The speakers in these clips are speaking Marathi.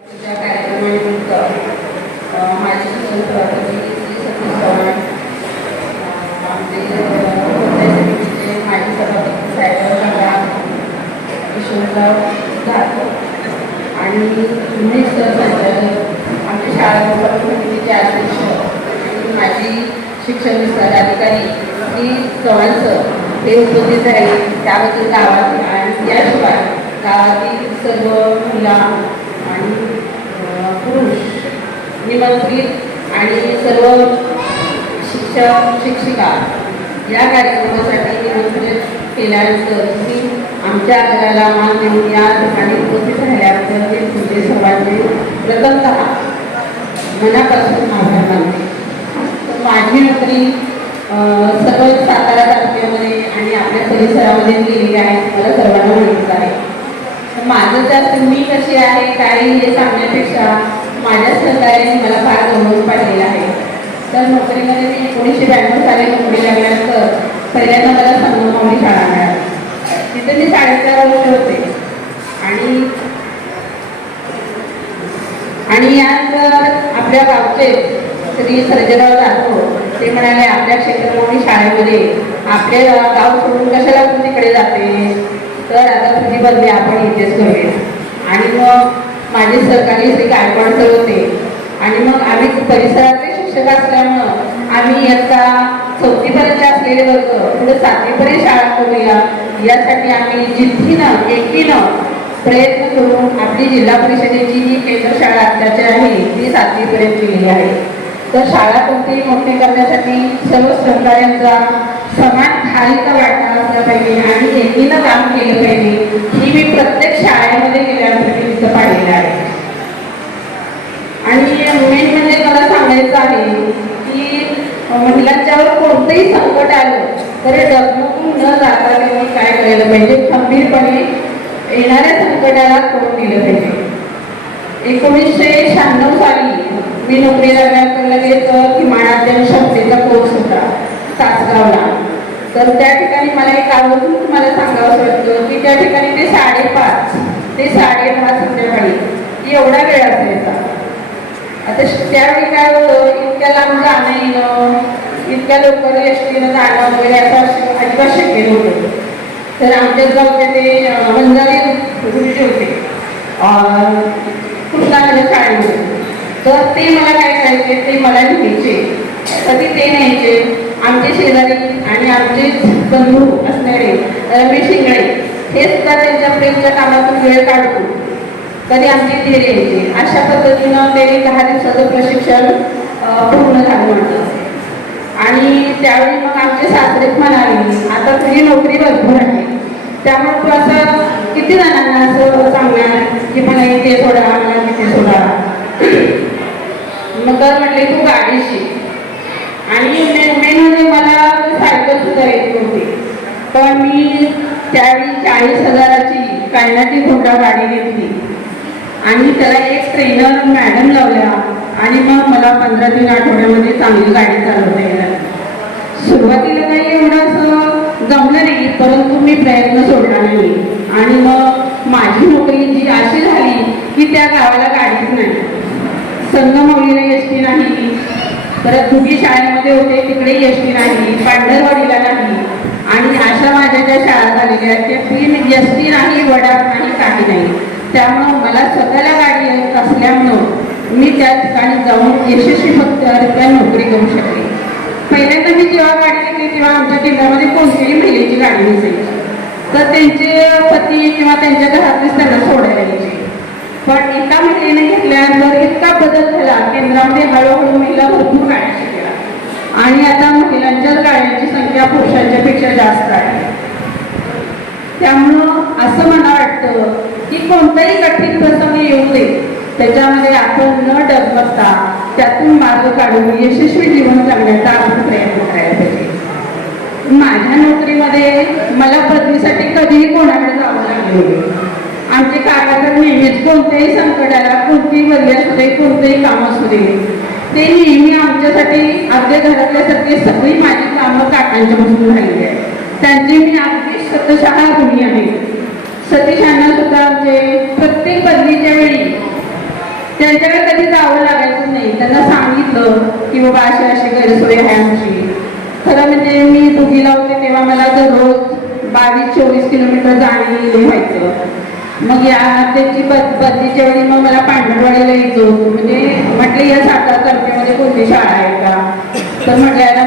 कार्यक्रमानिमित्त माझी माजी सभापती साहेब किशोरराव जाधव आणि आमच्या शाळा समितीचे अध्यक्ष आणि माझी शिक्षण विस्तार अधिकारी श्री चव्हाण सर हे उपस्थित आहे त्याबद्दल गावात आणि याशिवाय गावातील सर्व मुला आणि पुरुष निमंत्रित आणि सर्व शिक्षक शिक्षिका या कार्यक्रमासाठी निमंत्रित केल्यानंतर मी आमच्या घराला मान देऊन या ठिकाणी उपस्थित राहिल्याबद्दल मी तुमचे सर्वांचे प्रथमत मनापासून आभार मानते. माझी नोकरी सर्व सातारा तालुक्यामध्ये आणि आपल्या परिसरामध्ये गेलेली आहे मला सर्वांना माहिती आहे. तर माझं जास्त मी कशी आहे काय हे सांगण्यापेक्षा माझ्या सहकार्याने मला फार गौरव पाडलेला आहे. तर नोकरीमध्ये मी एकोणीसशे ब्याण्णव साली नोकरी लागल्यानंतर पहिल्यांदा मला संगमवाडी शाळा मिळाली. तिथे मी साडेचार वर्ष होते. आणि आणि यात आपल्या गावचे श्री सर्जराव जाधव ते म्हणाले आपल्या क्षेत्रमोठी शाळेमध्ये आपले गाव सोडून कशाला तिकडे जाते? तर आता तुझी बदली आपण इथेच करूया आणि मग माझे सहकारी श्री गायकवाड सर होते. आणि मग आम्ही परिसरातले शिक्षक असल्यामुळं आम्ही इयत्ता चौथीपर्यंत असलेले वर्ग पुढे सातवीपर्यंत शाळा करूया. यासाठी आम्ही जिद्दीनं एकीनं प्रयत्न करून आपली जिल्हा परिषदेची जी केंद्र शाळा आत्ताची आहे ती सातवीपर्यंत केलेली आहे. तर शाळा कोणतीही मोठी करण्यासाठी सर्व सहकार्यांचा समान खालीचा वाटा असला पाहिजे आणि एकीनं काम केलं पाहिजे. ही मी प्रत्येक शाळेमध्ये गेल्यानंतर मी तिथं पाहिलेलं आहे आणि मेन म्हणजे मला सांगायचं आहे की महिलांच्यावर कोणतंही संकट आलं तरी डगमगून न जाता त्यांनी काय करायला पाहिजे? खंबीरपणे येणाऱ्या संकटाला तोंड दिलं पाहिजे. एकोणीसशे शहाण्णव साली मी नोकरी लागल्यानंतर लगेच किमानाध्ययन क्षमतेचा कोर्स होता सासगावला तर त्या ठिकाणी मला एक आवर्जून तुम्हाला सांगावं वाटतं की त्या ठिकाणी ते साडेपाच ते साडेदहा संध्याकाळी एवढा वेळ असायचा. आता त्यावेळी काय होतं इतक्या लांब जाणं येणं इतक्या लवकर एस टीनं जाणं वगैरे असं अजिबात शक्य नव्हतं. तर आमच्या गावचे ते वंजारी गुरुजी होते. अं, कृष्णानगर शाळेमध्ये. तर ते मला काय करायचे ते मला घ्यायचे कधी ते न्यायचे. आमचे शेजारी आणि आमचे बंधू असणारे रमेश शिंगळे हे सुद्धा त्यांच्या प्रेमच्या कामातून वेळ काढतो. कधी आमची धीर येते अशा पद्धतीनं ते दहा दिवसाचं प्रशिक्षण पूर्ण झालं म्हणतं आणि त्यावेळी मग आमचे सासरेच म्हणाले आता तुझी नोकरी भरपूर आहे. त्यामुळे तू असं किती जणांना असं सांगणार की मला इथे सोडा मला तिथे सोडा? मग तर म्हटले तू गाडी शिक. आणि मेन म्हणजे मला सायकल सुद्धा येत नव्हती पण मी त्यावेळी चाळीस हजाराची कायनाची घोटा गाडी घेतली. आणि त्याला एक ट्रेनर मॅडम लावल्या आणि मग मला पंधरा तीन आठवड्यामध्ये चांगली गाडी चालवता येणार सुरुवातीला काही एवढं असं जमलं नाही परंतु मी प्रयत्न सोडला नाही. आणि मग माझी नोकरी जी अशी झाली की त्या गावाला गाडीच नाही. संगमवलीला एस टी नाही. परत दुगी शाळेमध्ये होते तिकडे एस टी नाही पांढरवाडीला नाही. आणि अशा माझ्या ज्या शाळा झालेल्या आहेत त्या तीन एस टी नाही वडाप नाही काही नाही. त्यामुळं मला स्वतःला गाडी येत असल्यामुळं मी त्या ठिकाणी जाऊन यशस्वी यशस्वीरित्या नोकरी करू शकले. पहिल्यांदा मी जेव्हा गाडी घेतली तेव्हा आमच्या केंद्रामध्ये कोणतीही महिलेची गाडी नसायची. तर त्यांचे पती किंवा त्यांच्या घरातलेच त्यांना सोडायला यायचे. पण एका महिलेने घेतल्यानंतर इतका बदल झाला केंद्रामध्ये हळूहळू महिला भरपूर गाड्या शिकल्या. आणि आता महिलांच्याच गाड्यांची संख्या पुरुषांच्या पेक्षा जास्त आहे. त्यामुळं असं मला वाटतं की कोणताही कठीण प्रसंग येऊ दे. त्याच्यामध्ये आपण न डगमगता त्यातून मार्ग काढून यशस्वी जीवन जगण्याचा आपण प्रयत्न करायला पाहिजे. माझ्या नोकरीमध्ये मला पदवीसाठी कधीही कोणाकडे जावं लागले आमचे कार्याकर नेहमीच कोणत्याही संकटाला कोणतीही बदली असू दे कोणतेही काम असू दे. ते नेहमी आमच्यासाठी आमच्या घरातल्यासारखे सगळी माझी कामं काकांच्या बसून राहिली आहे त्यांची मी अगदी शतशहा गुणी आहे. सतीश सुद्धा म्हणजे प्रत्येक बदलीच्या वेळी त्यांच्याकडे कधी जावं लागायचं नाही. त्यांना सांगितलं की बाबा अशी अशी गैरसोय आहे आमची. खरं म्हणजे मी दुधीला होते तेव्हा मला दररोज बावीस चोवीस किलोमीटर जाणे येणे व्हायचं. मग या त्याची बद बदलीच्या वेळी मग मला पांढरवाडीला यायचो म्हणजे म्हटलं या साखर तालुक्यामध्ये कोणती शाळा आहे का? तर म्हटल्याला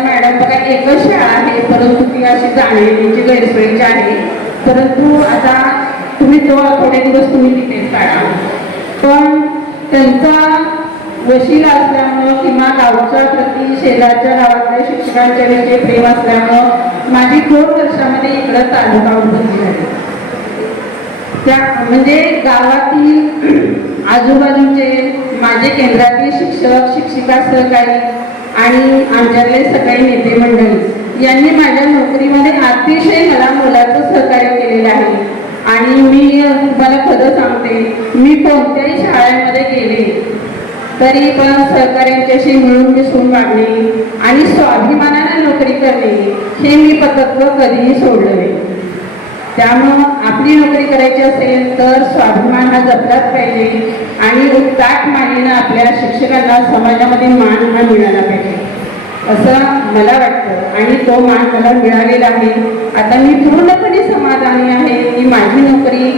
एकच शाळा आहे? परंतु ती अशी जाणे गैरसोयीची आहे परंतु आता तुम्ही तो थोडे दिवस तुम्ही तिथेच काढा. पण त्यांचा वशीला असल्यामुळं किंवा गावच्या प्रती शेजारच्या गावातल्या शिक्षकांच्या विषयी प्रेम असल्यामुळं माझी दोन वर्षामध्ये इकडं तालुका उपस्थित झाली त्या म्हणजे गावातील आजूबाजूचे माझे केंद्रातील शिक्षक शिक्षिका सहकारी आणि आमच्यातले सगळे नेते मंडळी यांनी माझ्या नोकरीमध्ये अतिशय मला मोलाचं सहकार्य केलेलं आहे. आणि मी तुम्हाला खरं सांगते मी कोणत्याही शाळेमध्ये गेले तरी पण सहकार्यांच्याशी मिळून मिसळून वागणे आणि स्वाभिमानाने नोकरी करणे हे मी पतत्व कधीही सोडलं नाही. त्यामुळं आपली नोकरी करायची असेल तर स्वाभिमान हा जपलाच पाहिजे आणि उद्दाट मानेनं आपल्या शिक्षकांना समाजामध्ये मान हा मिळाला पाहिजे. असं मला वाटतं. आणि तो मान मला मिळालेला आहे. आता मी पूर्णपणे समाधानी आहे. की माझी नोकरी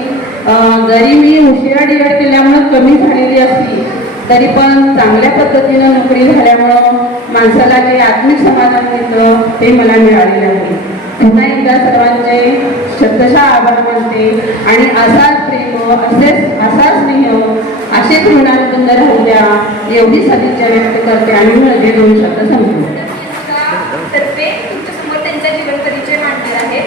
जरी मी उशिरा डिवाइड केल्यामुळं कमी झालेली असली तरी पण चांगल्या पद्धतीनं नोकरी झाल्यामुळं माणसाला जे आत्मिक समाधान मिळतं ते मला मिळालेलं आहे. पुन्हा एकदा सर्वांचे शब्दशः आभार मानते आणि असाच प्रेम असेच असाच स्नेह असे ऋणानुबंध राहू द्या एवढी सदिच्छा व्यक्त करते आणि म्हणजे दोन शब्द संपतो तर्फे तुमच्यासमोर त्यांचा जीवन परिचय मांडणार आहे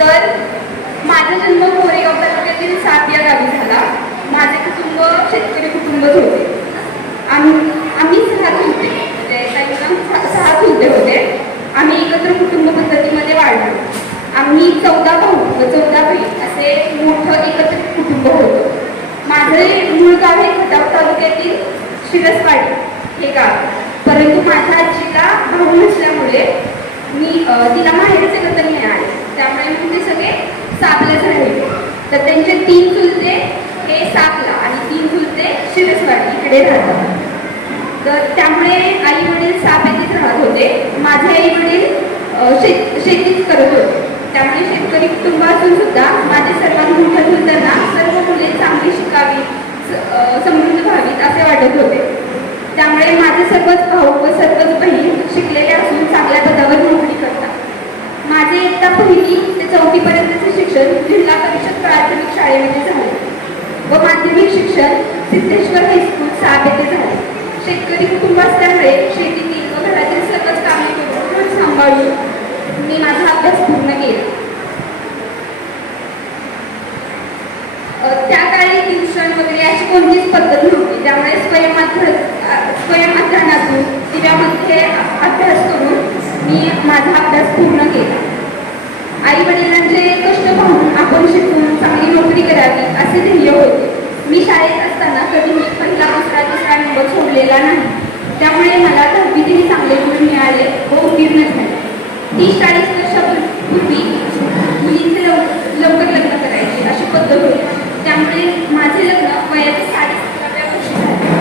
तर माझा जन्म कोरेगाव तालुक्यातील सात या गावी झाला माझे कुटुंब शेतकरी कुटुंबच होते आम्ही आम्ही सहा चुलते म्हणजे काही सहा सहा चुलते होते आम्ही एकत्र कुटुंब पद्धतीमध्ये वाढलो आम्ही चौदा भाऊ व चौदा बहीण असे मोठं एकत्रित कुटुंब होतं माझे मूळ गाव हे खटाव तालुक्यातील शिरसवाडी हे गाव. परंतु माझ्या आजीला भाऊ नसल्यामुळे मी तिला माहेरचे कथन मिळाले त्यामुळे मी ते सगळे सापलाच राहिले तर त्यांचे तीन चुलते हे सापला आणि तीन चुलते शिरसवाडी इकडे राहतात. तर त्यामुळे आई वडील साप येथेच राहत होते. माझे आई वडील शेत शेतीच करत होते. त्यामुळे शेतकरी कुटुंब असून सुद्धा माझे सर्वात मोठ्या चुलत्यांना मुले चांगली शिकावी समृद्ध व्हावीत असे वाटत होते. त्यामुळे माझे सर्वच भाऊ व सर्वच बहीण शिकलेले असून चांगल्या पदावर नोकरी करतात. माझे एकदा पहिली ते चौथीपर्यंतचे शिक्षण जिल्हा परिषद प्राथमिक शाळेमध्ये झाले. व माध्यमिक शिक्षण सिद्धेश्वर हायस्कूल सात येथे झाले. शेतकरी कुटुंब असल्यामुळे शेतीतील व घरातील सर्वच कामे करून सांभाळून मी माझा अभ्यास पूर्ण केला अ, त्या काळी ट्युशन पहिलीच पद्धत नव्हती. त्यामुळे स्वयंमाध्य अ, स्वयंमाध्यमातून दिव्यामध्ये अभ्यास करून मी माझा अभ्यास पूर्ण केला. आई वडिलांचे कष्ट पाहून आपण शिकून चांगली नोकरी करावी असे ध्येय होते मी शाळेत असताना कधी मी पहिला दुसरा तिसरा नंबर सोडलेला नाही त्यामुळे मला दहावीतही चांगले गुण मिळाले व उत्तीर्ण झाले तीस चाळीस वर्षापूर्वी मुलींचे लव लवकर लग्न करायचे अशी पद्धत होती त्यामुळे माझे लग्न वयाच्या साडेसतराव्या वर्षी झाले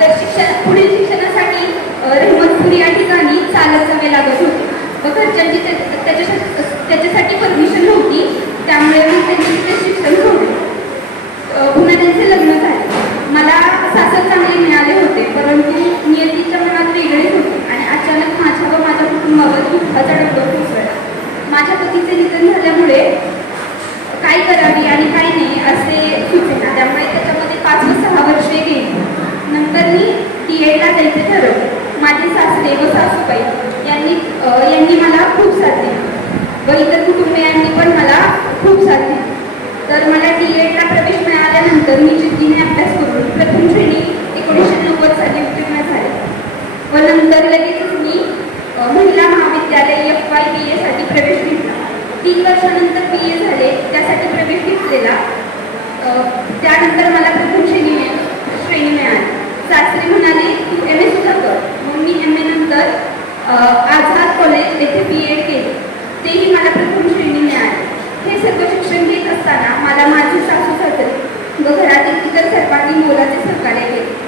तर शिक्षण पुढील शिक्षणासाठी अ, रहमतपूर या ठिकाणी चालत जावे लागत होते. व घरच्यांची त्याच्या त्याच्यासाठी परमिशन नव्हती त्यामुळे मी त्यांनी तिथे शिक्षण सोडले. पुन्हा त्यांचे लग्न झाले. मला सासर चांगले मिळाले होते परंतु नियतीच्या मनात वेगळेच होते आणि अचानक माझ्या व माझ्या कुटुंबावर दुःखाचा डबडा कोसळला माझ्या पतीचे निधन झाल्यामुळे काय करावी आणि काय नाही असे सुचेना त्यामुळे त्याच्यामध्ये पाच व सहा वर्षे गेली नंतर मी टी एडला जायचे ठरवले माझे सासरे व सासूबाई यांनी अ, यांनी मला खूप साथ दिली व इतर कुटुंबियांनी पण मला खूप साथ दिली तर मला टी एडला प्रवेश मिळाल्यानंतर मी जिद्दीने अभ्यास करून प्रथम श्रेणी एकोणीसशे नव्वद साली उत्तीर्ण झाले व नंतर लगेचच मी अ, महिला महाविद्यालय एफ वाय बी एसाठी प्रवेश घेतला तीन वर्षानंतर बी ए झाले त्यासाठी प्रवेश घेतलेला अ, त्यानंतर मला प्रथम श्रेणी मिळ- श्रेणी मिळाली सासरे म्हणाले तू एम ए सुद्धा कर मग मी अ, आझाद कॉलेज येथे बी एड केले तेही मला प्रथम श्रेणी मिळाली हे सर्व शिक्षण घेत असताना मला माझे सासू सासरे व घरातील इतर सर्वांनी मोलाचे सहकार्य केले.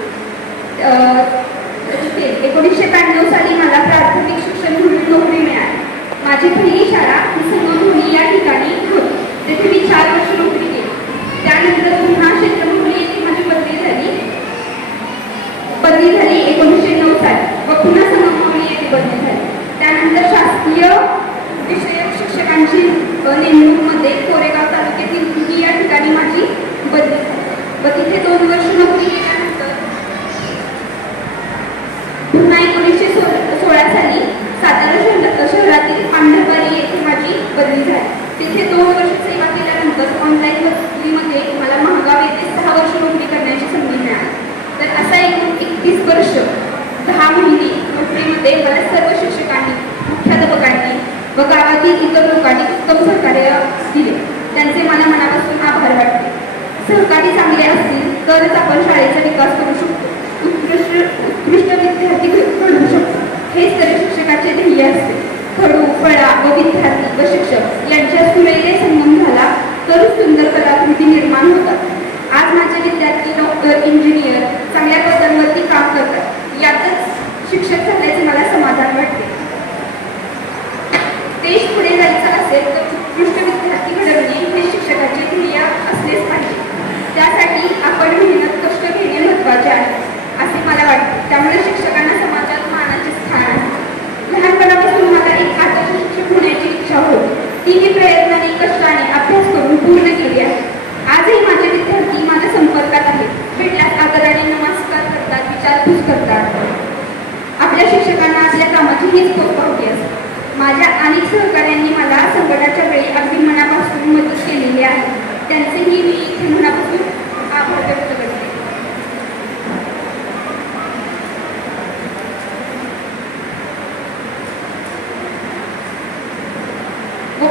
एकोणीसशे ब्याण्णव साली मला प्राथमिक शिक्षण म्हणून नोकरी मिळाली. माझी पहिली शाळा ही संगमभूमी या ठिकाणी होती तेथे मी चार वर्ष नोकरी केली. त्यानंतर पुन्हा क्षेत्रभूमी येथे माझी बदली झाली. बदली झाली एकोणीसशे नऊ साली व पुन्हा संगमभूमी येथे बदली झाली. त्यानंतर शासकीय विषयक शिक्षकांची नेमणूकमध्ये कोरेगाव तालुक्यातील ही या ठिकाणी माझी बदली झाली. व तिथे दोन वर्ष नोकरी केल्यानंतर पुन्हा एकोणीसशे सोळा साली सातारा शहरातील येथे माझी बदली झाली. तिथे दोन वर्ष सेवा केल्यानंतर ऑनलाईन मला महागाव येथे सहा वर्ष नोकरी करण्याची संधी मिळाली. तर असा एकूण एकतीस वर्ष दहा महिने नोकरीमध्ये मला सर्व शिक्षकांनी मुख्याध्यापकांनी व गावातील इतर लोकांनी उत्तम सहकार्य दिले त्यांचे मला मनापासून आभार वाटते सहकारी चांगले असतील तरच आपण शाळेचा विकास करू शकतो. उत्कृष्ट उत्कृष्ट विद्यार्थी घडवू शकतो हेच तर शिक्षकाचे ध्येय असते. खडू फळा व विद्यार्थी व शिक्षक यांच्या सुरेले संगम झाला तरच सुंदर कलाकृती निर्माण होतात आज माझे विद्यार्थी डॉक्टर इंजिनियर चांगल्या पदांवरती काम करतात यातच शिक्षक झाल्याचे मला समाधान वाटते देश पुढे जायचा असेल तर उत्कृष्ट विद्यार्थी घडवणे हे शिक्षकाचे ध्येय असलेच पाहिजे त्यासाठी आपण मेहनत कष्ट घेणे महत्त्वाचे आहे असे मला वाटते त्यामुळे शिक्षकांना समाजात मानाचे स्थान आहे लहानपणापासून मला एक आदर्श शिक्षक होण्याची इच्छा होती ती मी प्रयत्नाने कष्टाने अभ्यास करून पूर्ण केली आहे आजही माझे विद्यार्थी माझ्या संपर्कात आहेत भेटल्यास आदराने नमस्कार करतात विचारपूस करतात आपल्या शिक्षकांना आपल्या कामाची हीच खूप पावती असते माझ्या अनेक सहकाऱ्यांनी मला संकटाच्या वेळी अगदी मनापासून मदत केलेली आहे त्यांचेही मी मनापासून आभार व्यक्त करते.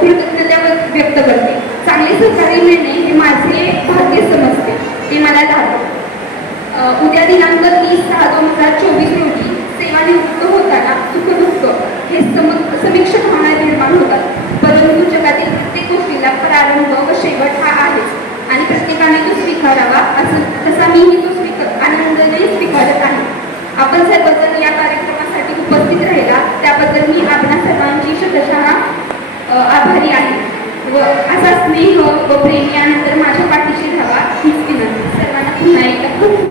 कृतज्ञता व्यक्त करते. चांगले सहकार्य मिळणे हे माझे भाग्य समजते. ते मला लाभते. उद्या दिनांक तीस सहा दोन हजार चोवीस रोजी सेवानिवृत्त होताना सुख दुःख हे सम समीक्ष भावना निर्माण होतात. परंतु जगातील प्रेमाने तो स्वीकारावा असं तसा मीही तो स्वीकार आनंदाने स्वीकारत आहे. आपण सर्वजण या कार्यक्रमासाठी उपस्थित राहिला त्याबद्दल मी आपल्या सर्वांची शतशः आभारी आहे. व असा स्नेह व प्रेमी यानंतर माझ्या पाठीशी धावा हीच विनंती. सर्वांना पुन्हा एकदा खूप